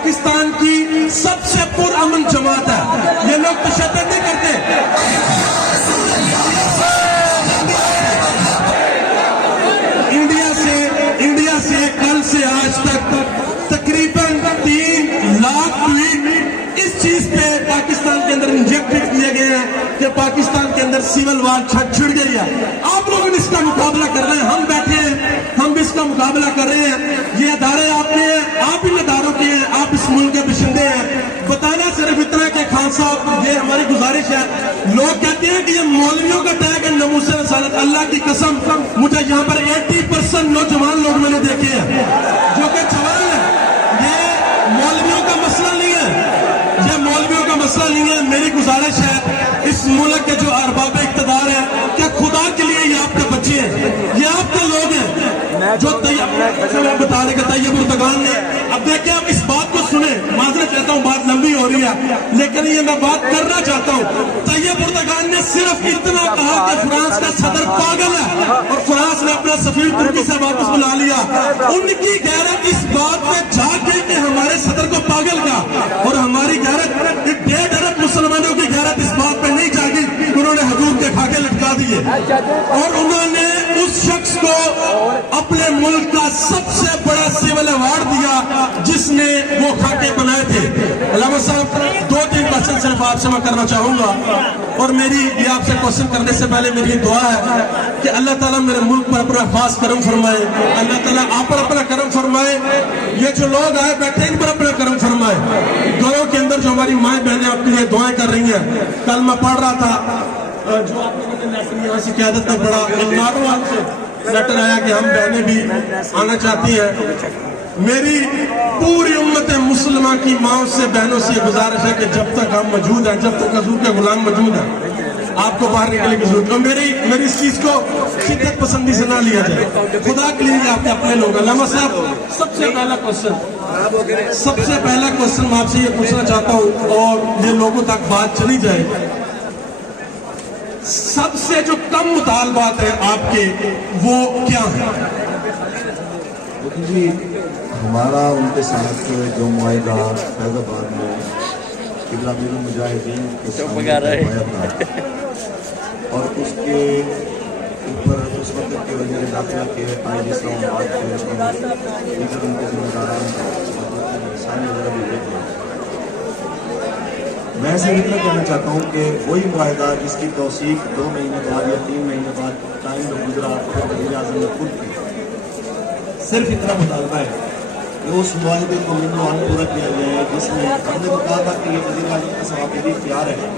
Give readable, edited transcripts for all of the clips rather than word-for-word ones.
پاکستان کی سب سے پرامن جماعت ہے. یہ لوگ تشدد نہیں کرتے. انڈیا سے کل سے آج تک تقریباً 3 لاکھ ٹویٹ اس چیز پہ پاکستان کے اندر انجیکٹڈ کیے گئے ہیں کہ پاکستان کے اندر سیول وار چھڑ گئی ہے. آپ لوگ اس کا مقابلہ کر رہے ہیں, ہم بیٹھے ہیں, ہم بھی اس کا مقابلہ کر رہے ہیں. یہ ادارے آپ کے ہیں, آپ ان اداروں کے ہیں, آپ اس ملک کے باشندے ہیں. بتانا صرف اتنا کہ خان صاحب یہ ہماری گزارش ہے. لوگ کہتے ہیں کہ یہ مولویوں کا ٹیگ ہے ناموس رسالت. اللہ کی قسم مجھے یہاں پر 80% نوجوان لوگ میں نے دیکھے ہیں جو کہ جوان ہیں. یہ مولویوں کا مسئلہ نہیں ہے, یہ مولویوں کا مسئلہ نہیں ہے. میری گزارش ہے اس ملک کے جو ارباب اقتدار ہیں, کہ خدا کے لیے یہ آپ کے بچے ہیں, یہ آپ کے لوگ ہیں جو بتا رہے کہ طیب اردگان نے. اب دیکھیں آپ اس بات کو سنیں, معذرت چاہتا ہوں بات لمبی ہو رہی ہے لیکن یہ میں بات کرنا چاہتا ہوں. طیب اردگان نے صرف اتنا کہا کہ فرانس کا صدر پاگل ہے اور فرانس نے اپنا سفیر ترکی سے واپس بلا لیا. ان کی غیرت اس بات پہ جاگ گئی کہ ہمارے صدر کو پاگل کہا, اور ہماری غیرت 1.5 ارب مسلمانوں کی غیرت اس بات پہ نہیں جاگی. انہوں نے حضور کے کھاکے لٹکا دیے اور انہوں نے اس شخص کو اپنے ملک کا سب سے بڑا سیول ایوارڈ دیا جس نے وہ خاکے بنائے تھے. علامہ صاحب 2-3 کوشچن صرف آپ سے میں کرنا چاہوں گا, اور میری یہ آپ سے کوشچن کرنے سے پہلے میری دعا ہے کہ اللہ تعالیٰ میرے ملک پر اپنا خاص کرم فرمائے, اللہ تعالیٰ آپ پر اپنا کرم فرمائے. یہ جو لوگ آئے بیٹھے ان پر اپنا کرم فرمائے. گھروں کے اندر جو ہماری مائیں بہنیں آپ کے لیے دعائیں کر رہی ہیں. کل میں پڑھ رہا تھا جو آپ نے لیٹر یہاں سے قیادت میں پڑھا, ناروال سے لیٹر آیا کہ ہم بہنیں بھی آنا چاہتی ہیں. میری پوری امت مسلمہ کی ماں سے بہنوں سے یہ گزارش ہے کہ جب تک ہم موجود ہیں, جب تک حضور کے غلام موجود ہیں, آپ کو باہر نکلنے کی ضرورت ہے. میری اس چیز کو شدت پسندی سے نہ لیا جائے. خدا کے لیے آپ کے اپنے لوگ. علامہ صاحب سب سے پہلا کوشچن میں آپ سے یہ پوچھنا چاہتا ہوں اور یہ لوگوں تک بات چلی جائے. سب سے جو کم مطالبات ہیں آپ کے وہ کیا ہیں؟ جی ہمارا ان کے ساتھ جو معاہدہ فیض آباد میں قبلہ امیر المجاہدین کے سامنے تھا اور اس کے اوپر اس وقت کے وزیر داخلہ کے آئی اسلام آباد کے دیگر ان کے ذمہ داران سامنے ذرا بھی دیکھ. میں صرف اتنا کہنا چاہتا ہوں کہ وہی معاہدہ جس کی توثیق 2 مہینے بعد یا 3 مہینے بعد ٹائم میں گزرا وزیر اعظم نے خود کی, صرف اتنا مطالبہ ہے کہ اس معاہدے کو منوان پورا کیا جائے جس میں ہم نے کہا تھا کہ یہ وزیر اعظم کا ثوابی اختیار ہے,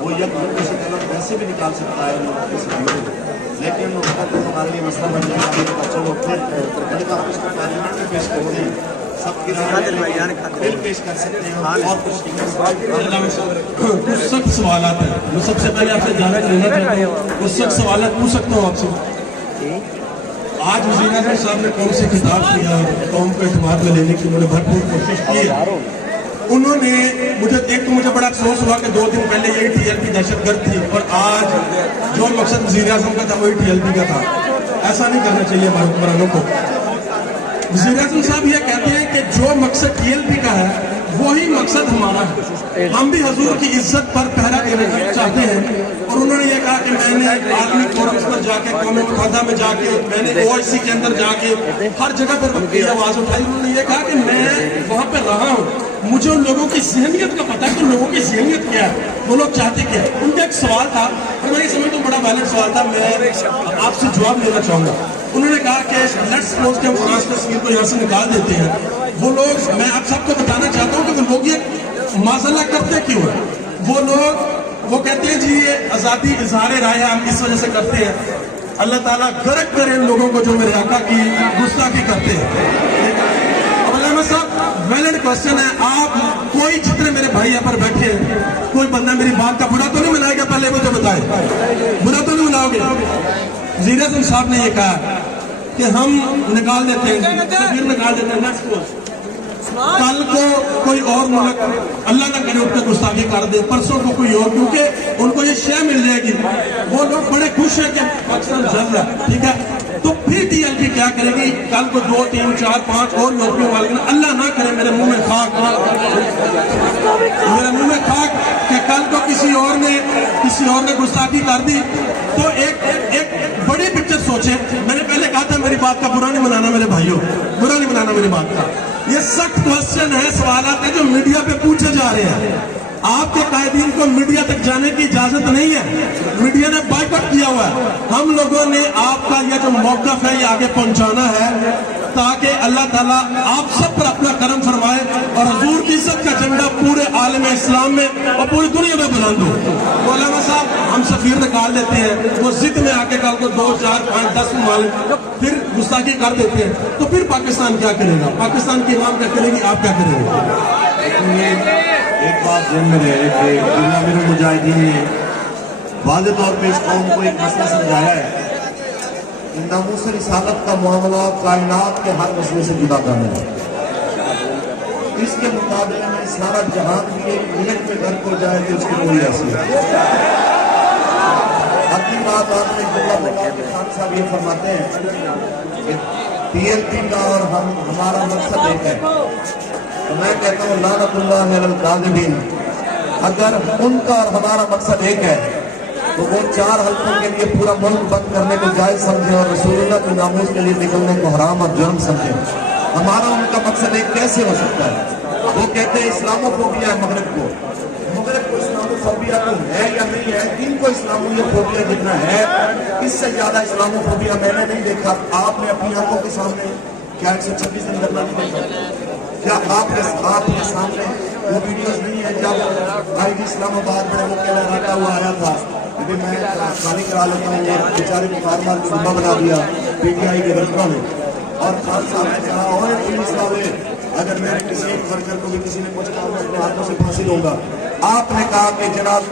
وہ یک ملک سے طلب ویسے بھی نکال سکتا ہے ملک کے سامنے, لیکن اس کا تو ہمارے لیے مسئلہ بن جائے گا. چلو پھر اس کو پارلیمنٹ میں پیش کرتے ہیں, سب کی بل پیش کر سکتے ہیں اور کچھ سخت سوالات ہیں. میں سب سے پہلے آپ سے جاننا چاہتا ہوں, کچھ سخت سوالات پوچھ سکتا ہوں آپ سے. آج وزیر اعظم صاحب نے کون سے خطاب کیا, قوم کو اعتماد میں لینے کی انہوں نے بھرپور کوشش کی ہے. انہوں نے مجھے بڑا افسوس ہوا کہ 2 دن پہلے یہی ٹی ایل پی دہشت گرد تھی اور آج جو مقصد وزیر اعظم کا تھا وہی ٹی ایل پی کا تھا. ایسا نہیں کرنا چاہیے ہمارے حکمرانوں کو. وزیر اعظم صاحب یہ کہتے ہیں کہ جو مقصد ٹی ایل پی کا ہے وہی مقصد ہمارا ہے. ہم بھی حضور کی عزت پر پہرا دینا چاہتے ہیں, اور انہوں نے یہ کہا کہ میں نے عالمی فورمز پر جا کے, قوم متحدہ میں جا کے, میں نے OIC کے اندر جا کے ہر جگہ پر یہ آواز اٹھائی. انہوں نے یہ کہا کہ میں وہاں پہ رہا ہوں, مجھے ان لوگوں کی ذہنیت کا پتہ ہے کہ ان لوگوں کی ذہنیت کیا ہے, وہ لوگ چاہتے کیا ہے. ان کا ایک سوال تھا اور میں یہ سمجھتا ہوں بڑا ویلڈ سوال تھا, میں آپ سے جواب دینا چاہوں گا. انہوں نے کہا کہ لیٹس سپوز کہ ہم فرانس تصویر کو یہاں سے نکال دیتے ہیں. وہ لوگ, میں آپ سب کو بتانا چاہتا ہوں کہ وہ لوگ یہ معذلہ کرتے کیوں ہیں. وہ لوگ وہ کہتے ہیں جی یہ آزادی اظہار رائے ہم اس وجہ سے کرتے ہیں. اللہ تعالیٰ غرق کرے ان لوگوں کو جو میرے آقا کی گستاخی کرتے ہیں. اب علامہ صاحب ویلڈ کوشچن ہے, آپ کوئی جتنے میرے بھائی یہاں پر بیٹھے ہیں, کوئی بندہ میری بات کا برا تو نہیں منائے گا, پہلے مجھے بتائے, برا تو نہیں مناؤ گے. وزیر اعظم صاحب نے یہ کہا کہ ہم نکال دیتے ہیں, پھر نکال دیتے ہیں. کل کو کوئی اور ملک اللہ نہ کرے اس پہ گستاخی کر دے, پرسوں کو کوئی اور, کیونکہ ان کو یہ شے مل جائے گی. وہ لوگ بڑے خوش ہیں کہ پاکستان جل رہا ہے, ٹھیک ہے. تو پھر ٹی ایل پی کیا کرے گی, کل کو 2, 3, 4, 5 اور یورپی والے, اللہ نہ کرے میرے منہ میں خاک, किसी और ने गुस्ताखी कर दी तो एक बड़ी पिक्चर सोचे। मैंने पहले कहा था मेरी बात का बुरा नहीं मनाना मेरे भाइयों, बुरा नहीं मनाना मेरी बात का। ये सख्त क्वेश्चन है, सवालात है जो मीडिया पे पूछे जा रहे हैं। आपके कायदीन को मीडिया तक जाने की इजाजत नहीं है, मीडिया ने बाइकआउट किया हुआ है। हम लोगों ने आपका यह जो मौक़िफ़ है ये आगे पहुंचाना है ताकि अल्लाह ताला आप सब पर अपना करम फरमाए और हुजूर की इज्जत का झंडा पूरे आलम इस्लाम में और पूरी दुनिया में बुलंद हो। मौलाना साहब हम सफीर निकाल देते हैं, वो जिद में आके कल को 2, 4, 5, 10 ममालिक फिर गुस्ताखी कर देते हैं, तो फिर पाकिस्तान क्या करेगा? पाकिस्तान की इमाम क्या करेगी? आप क्या करेंगे? एक बात ध्यान में रहे कि अमीरुल मुजाहिदीन ने वाज़ेह तौर पे इस कौम को एक मसला समझाया है कि नामूस रिसालत का मामला कायनात के हर मसले से जुदा करना है। इसके मुकाबले में सारा जहान भी एक मिनट में घर को जाए तो उसकी कोई हैसियत। अगली बात आपने खान साहब ये फरमाते हैं कि PLP का और हमारा मकसद एक है, तो मैं कहता हूँ लानतुल्लाह अलल काज़िबीन। अगर उनका और हमारा मकसद एक है तो वो 4 हल्कों के लिए पूरा मुल्क बंद करने को जायज समझे और रसूलुल्लाह के नामूस के लिए निकलने को हराम और जुर्म समझे। हमारा उनका मकसद एक कैसे हो सकता है? वो कहते हैं इस्लामोफोबिया है मगरब को इस्लामोफोबिया को है या नहीं है? इनको इस्लामोफोबिया जितना है इससे ज्यादा इस्लामोफोबिया मैंने नहीं देखा। आपने अपनी आंखों के सामने क्या 126 दिन करना नहीं देखा? क्या आपके सामने वो वीडियोस नहीं है जब आई इस्लामाबाद में वो कहना रखा हुआ आया था कि मैं खाली करा लेता हूँ और बेचारे को मार मार के गुम्बा बना दिया PTI के वर्करों ने, और खान साहब ने कहा और पुलिस वाले अगर मैं किसी एक वर्कर को भी किसी ने कुछ कहा मैं अपने हाथों से फांसी दूंगा। आपने कहा कि जनाब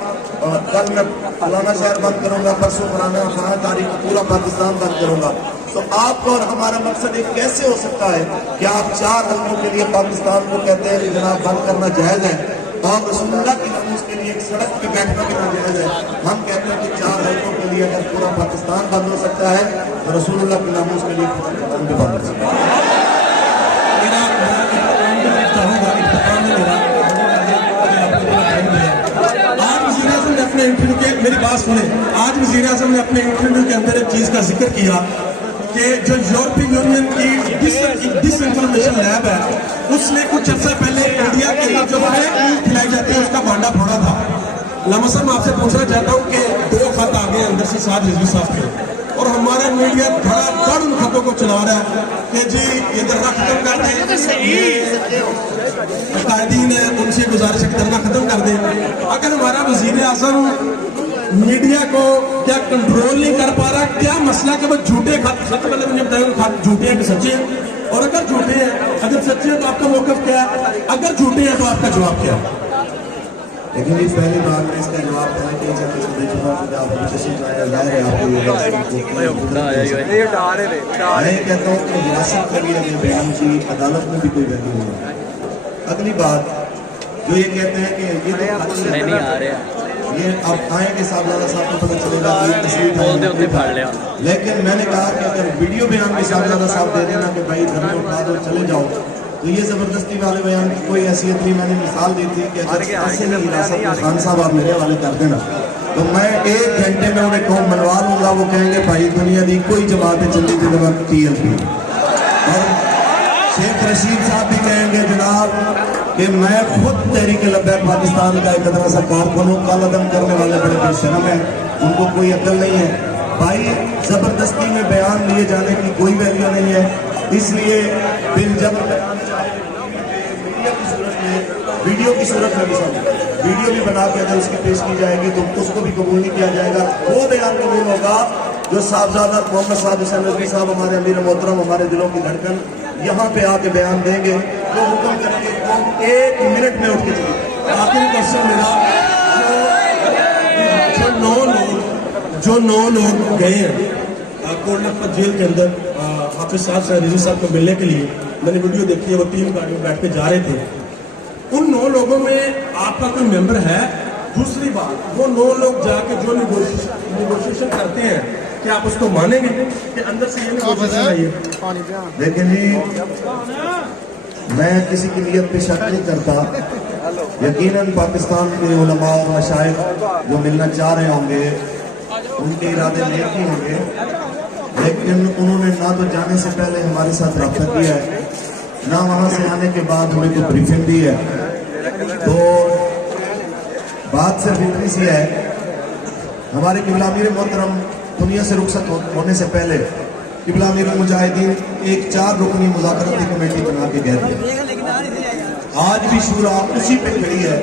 कल मैं फलाना शहर बंद करूंगा, परसों फलाना तारीख पूरा पाकिस्तान बंद करूंगा। तो आपका और हमारा मकसद एक कैसे हो सकता है कि आप 4 हल्कों के लिए पाकिस्तान को कहते हैं कि जनाब बंद करना जायज है और रसूलुल्लाह की नमाज के लिए एक सड़क पे बैठना भी नाजायज है। हम कहते हैं कि 4 हल्कों के लिए अगर पूरा पाकिस्तान बंद हो सकता है तो रसूलुल्लाह की नमाज के लिए पाकिस्तान भी बंद हो सकता है। अपने इंटरव्यू के मेरी बात सुने, आज वज़ीर आज़म ने अपने इंटरव्यू के अंदर एक चीज का जिक्र किया कि जो यूरोपियन यूनियन की डिसइंफॉर्मेशन लैब है उसने कुछ अर्सा पहले इंडिया के लिए जो फेक न्यूज खिलाई जाती है उसका भांडा फोड़ा था। लामा साहब आपसे पूछना चाहता हूँ कि 2 खत आ गए अंदर से साथ रिजवी साहब के और हमारा मीडिया धड़ाधड़ उन खतों को चला रहा है कि जी ये धरना खत्म कर दें, कायदीन है उनसे गुजारिश है कि धरना खत्म कर दें। अगर हमारा वज़ीर आज़म मीडिया को क्या कंट्रोल नहीं कर पा रहा, क्या मसला कि वो झूठे खत पहले मुझे बताया खत झूठे हैं कि सच्चे हैं, और अगर झूठे हैं अगर सच्चे हैं तो आपका मौक़िफ़ क्या है, अगर झूठे हैं तो आपका जवाब क्या है? लेकिन इस पहली बार में इसका जवाब देने के लिए मैं कहता हूँ कि हिरासत के लिए अगर बयान की अदालत में भी कोई वैल्यू नहीं है। अगली बात जो ये कहते हैं कि ये आप आएंगे साहब को पता चलेगा कि लेकिन मैंने कहा कि अगर वीडियो बयान भी साहब साहब दे देना कि भाई धरने उठा दो चले जाओ तो ये जबरदस्ती वाले बयान की कोई हैसियत नहीं। मैंने मिसाल दी थी कि ऐसे नहीं हिरासत में खान साहब आप मेरे वाले कर देना तो मैं 1 घंटे में उन्हें कौन मनवा लूंगा। वो कहेंगे भाई दुनिया की कोई जमात है चलती थी जब PLP, और शेख रशीद साहब भी कहेंगे जनाब कि मैं खुद तहरीक लब्बैक पाकिस्तान का एक तरह सा कारकुन हूँ। कालादम करने वाले बड़े बेशरम है, उनको कोई अक्ल नहीं है। भाई जबरदस्ती में बयान लिए जाने की कोई वैल्यू नहीं है, इसलिए फिर जब वीडियो की सूरत में भी वीडियो भी बना के अगर उसकी पेश की जाएगी तो उसको भी कबूल नहीं किया जाएगा। वो बयान कबूल होगा जो साहबजादा मोहम्मद साहब हुसैन रज़वी साहब हमारे अमीर मोहतरम हमारे दिलों की धड़कन यहाँ पे आके बयान देंगे तो हुक्म करेंगे कौम 1 मिनट में उठ के चलेगी। आखिरी क्वेश्चन मेरा, जो 9 लोग गए हैं कोटलखपत जेल के अंदर हाफिज साहब से रिजवी साहब को मिलने के लिए, मैंने वीडियो देखी है, वो 3 गाड़ियों में बैठ के जा रहे थे। उन 9 लोगों में आपका कोई मेंबर है? दूसरी बात, वो 9 लोग जाके जो निगोशिएशन करते हैं क्या आप उसको मानेंगे कि अंदर से ये निगोशिएशन है? लेकिन जी मैं किसी की नियत पे शक नहीं करता, यकीनन पाकिस्तान के उलमा और मशाइख जो मिलना चाह रहे होंगे उनके इरादे नेक ही होंगे, लेकिन उन्होंने ना तो जाने से पहले हमारे साथ रब्ता किया है, ना वहाँ से आने के बाद हमें कोई ब्रीफिंग दी है। तो बात सिर्फ इतनी सी है, हमारे क़िबला अमीर मोहतरम दुनिया से रुखसत होने से पहले क़िबला अमीर मुजाहिदीन एक 4 रुकनी मुज़ाकराती कमेटी बना के गए थे। आज भी शूरा उसी पे खड़ी है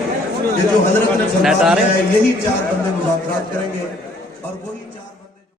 कि जो हजरत ने फरमाया है यही 4 बंदे मुज़ाकरात करेंगे और वही